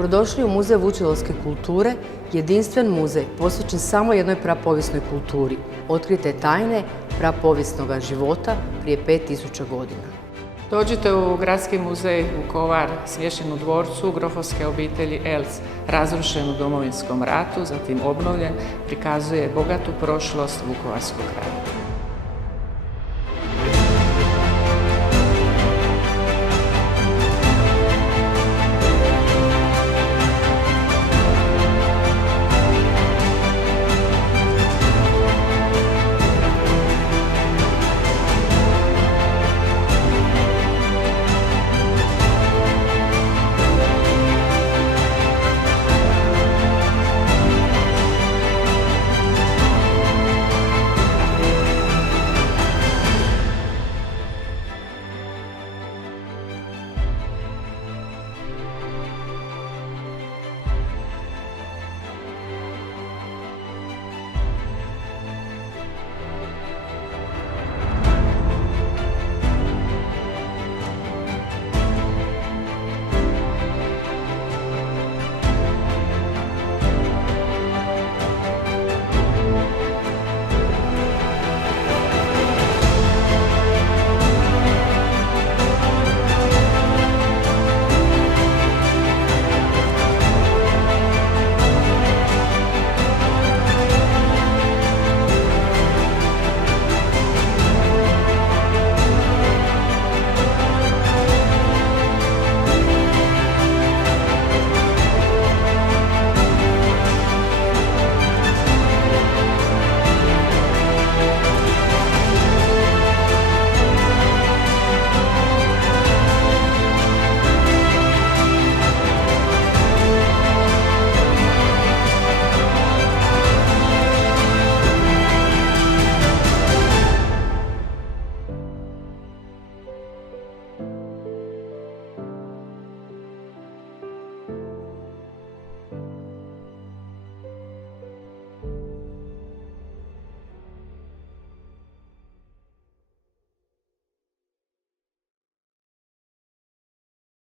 Dobrodošli u Muzej Vučedolske kulture, jedinstven muzej posvećen samo jednoj prapovijesnoj kulturi. Otkrite tajne prapovijesnog života prije 5000 godina. Dođite u Gradski muzej Vukovar, smješten u dvorcu grofovske obitelji Elc, razrušen u Domovinskom ratu, zatim obnovljen, prikazuje bogatu prošlost vukovarskog kraja.